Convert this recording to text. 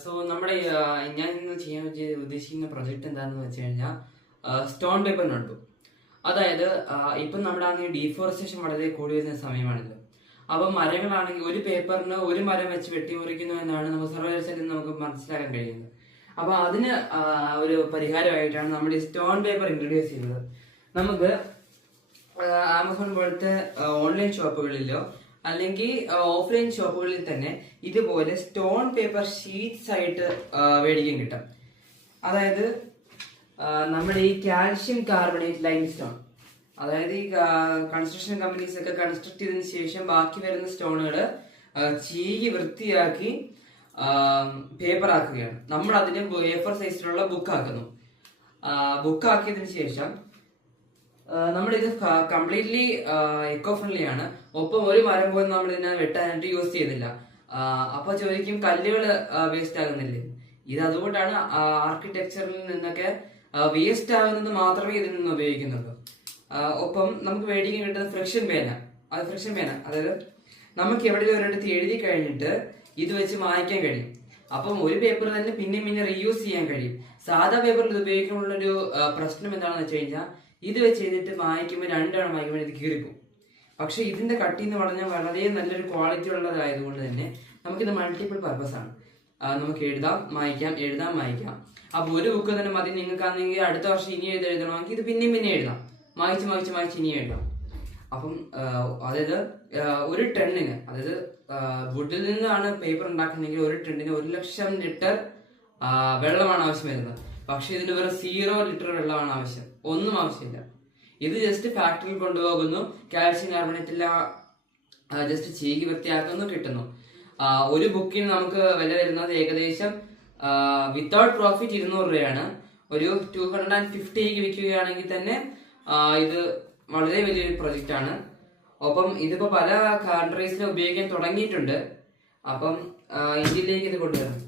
So നമ്മുടെ ഞാൻ ഇന്ന് ചെയ്യാൻ ഉദ്ദേശിക്കുന്ന പ്രൊജക്ട് എന്താണെന്ന് വെച്ച് കഴിഞ്ഞാൽ സ്റ്റോൺ പേപ്പർ നോട്ട്ബുക്ക്. അതായത് ഇപ്പം നമ്മുടെ ആണെങ്കിൽ ഡീഫോറസ്റ്റേഷൻ വളരെ കൂടി വരുന്ന സമയമാണല്ലോ. അപ്പം മരങ്ങളാണെങ്കിൽ ഒരു പേപ്പറിന് ഒരു മരം വെച്ച് വെട്ടിമുറിക്കുന്നു എന്നാണ് നമുക്ക് സർവകലാശാലയിൽ നിന്ന് നമുക്ക് മനസ്സിലാക്കാൻ കഴിയുന്നത്. അപ്പൊ അതിന് ഒരു പരിഹാരമായിട്ടാണ് നമ്മൾ ഈ സ്റ്റോൺ പേപ്പർ ഇൻട്രൊഡ്യൂസ് ചെയ്യുന്നത്. നമുക്ക് ആമസോൺ പോലത്തെ ഓൺലൈൻ ഷോപ്പുകളിലോ അല്ലെങ്കിൽ ഓഫ്ലൈൻ ഷോപ്പുകളിൽ തന്നെ ഇതുപോലെ സ്റ്റോൺ പേപ്പർ ഷീറ്റ്സ് ആയിട്ട് മേടിക്കാൻ കിട്ടും. അതായത് നമ്മുടെ ഈ കാൽഷ്യം കാർബണേറ്റ് ലൈം സ്റ്റോൺ, അതായത് ഈ കൺസ്ട്രക്ഷൻ കമ്പനീസ് ഒക്കെ കൺസ്ട്രക്ട് ചെയ്തതിനു ശേഷം ബാക്കി വരുന്ന സ്റ്റോണുകൾ ചീകി വൃത്തിയാക്കി പേപ്പർ ആക്കുകയാണ്. നമ്മൾ അതിന് A4 സൈസിലുള്ള ബുക്ക് ആക്കുന്നു. ബുക്ക് ആക്കിയതിനു ശേഷം നമ്മളിത് കംപ്ലീറ്റ്ലി എക്കോ ഫ്രണ്ട്ലി ആണ്. ഒപ്പം ഒരു മരം പോലും നമ്മൾ ഇതിനെ വെട്ടാനായിട്ട് യൂസ് ചെയ്യുന്നില്ല. അപ്പൊ ചോദിക്കും, കല്ലുകൾ വേസ്റ്റ് ആകുന്നില്ലേ? ഇത് അതുകൊണ്ടാണ് ആർക്കിടെക്ചറിൽ നിന്നൊക്കെ വേസ്റ്റ് ആകുന്നത് മാത്രമേ ഇതിൽ നിന്ന് ഉപയോഗിക്കുന്നുള്ളൂ. ഒപ്പം നമുക്ക് മേടിക്കാൻ കിട്ടുന്ന ഫ്രിക്ഷൻ പേന, അതായത് നമുക്ക് എവിടെയെങ്കിലും ഒരിടത്ത് എഴുതി കഴിഞ്ഞിട്ട് ഇത് വെച്ച് മായ്ക്കാൻ കഴിയും. അപ്പം ഒരു പേപ്പർ തന്നെ പിന്നെ റീയൂസ് ചെയ്യാൻ കഴിയും. സാധാ പേപ്പറിൽ ഇത് ഉപയോഗിക്കുമ്പോഴൊരു പ്രശ്നം എന്താണെന്ന് വെച്ച് കഴിഞ്ഞാൽ ഇത് വെച്ച് ചെയ്തിട്ട് മായ്ക്കുമ്പോൾ രണ്ടെണ്ണം മായ്ക്കുമ്പോൾ ഇത് കീറിപ്പോകും. പക്ഷെ ഇതിന്റെ കട്ടി എന്ന് പറഞ്ഞാൽ വളരെ നല്ലൊരു ക്വാളിറ്റി ഉള്ളതായതുകൊണ്ട് തന്നെ നമുക്കിത് മൾട്ടിപ്പിൾ പർപ്പസ് ആണ്. നമുക്ക് എഴുതാം, മായ്ക്കാം. അപ്പൊ ഒരു ബുക്ക് തന്നെ മതി നിങ്ങൾക്കാണെങ്കിൽ അടുത്ത വർഷം ഇനി എഴുതണമെങ്കിൽ ഇത് പിന്നെ എഴുതാം, മായ്ച്ച് ഇനി എഴുതാം. അപ്പം അതായത് ഒരു ടണ്ണിന്, അതായത് വുഡിൽ നിന്നാണ് പേപ്പർ ഉണ്ടാക്കുന്നെങ്കിൽ ഒരു ടണ്ണിന് 1,00,000 ലിറ്റർ വെള്ളമാണ് ആവശ്യം വരുന്നത്. പക്ഷെ ഇതിന് വെറും 0 ലിറ്റർ വെള്ളമാണ് ആവശ്യം, ഒന്നും ആവശ്യമില്ല. ഇത് ജസ്റ്റ് ഫാക്ടറിയിൽ കൊണ്ടുപോകുന്നു, കാൽഷ്യം കാർബണേറ്റ് എല്ലാം ജസ്റ്റ് ചീകി വൃത്തിയാക്കുന്നു, കിട്ടുന്നു. ഒരു ബുക്കിന് നമുക്ക് വില വരുന്നത് ഏകദേശം വിത്തൗട്ട് പ്രോഫിറ്റ് 200 രൂപയാണ്. ഒരു 250 വിൽക്കുകയാണെങ്കിൽ തന്നെ ഇത് വളരെ വലിയൊരു പ്രൊജക്റ്റ് ആണ്. ഒപ്പം ഇതിപ്പോ പല കൺട്രീസിലും ഉപയോഗിക്കാൻ തുടങ്ങിയിട്ടുണ്ട്. അപ്പം ഇന്ത്യയിലേക്ക് ഇത് കൊണ്ടുവരണം.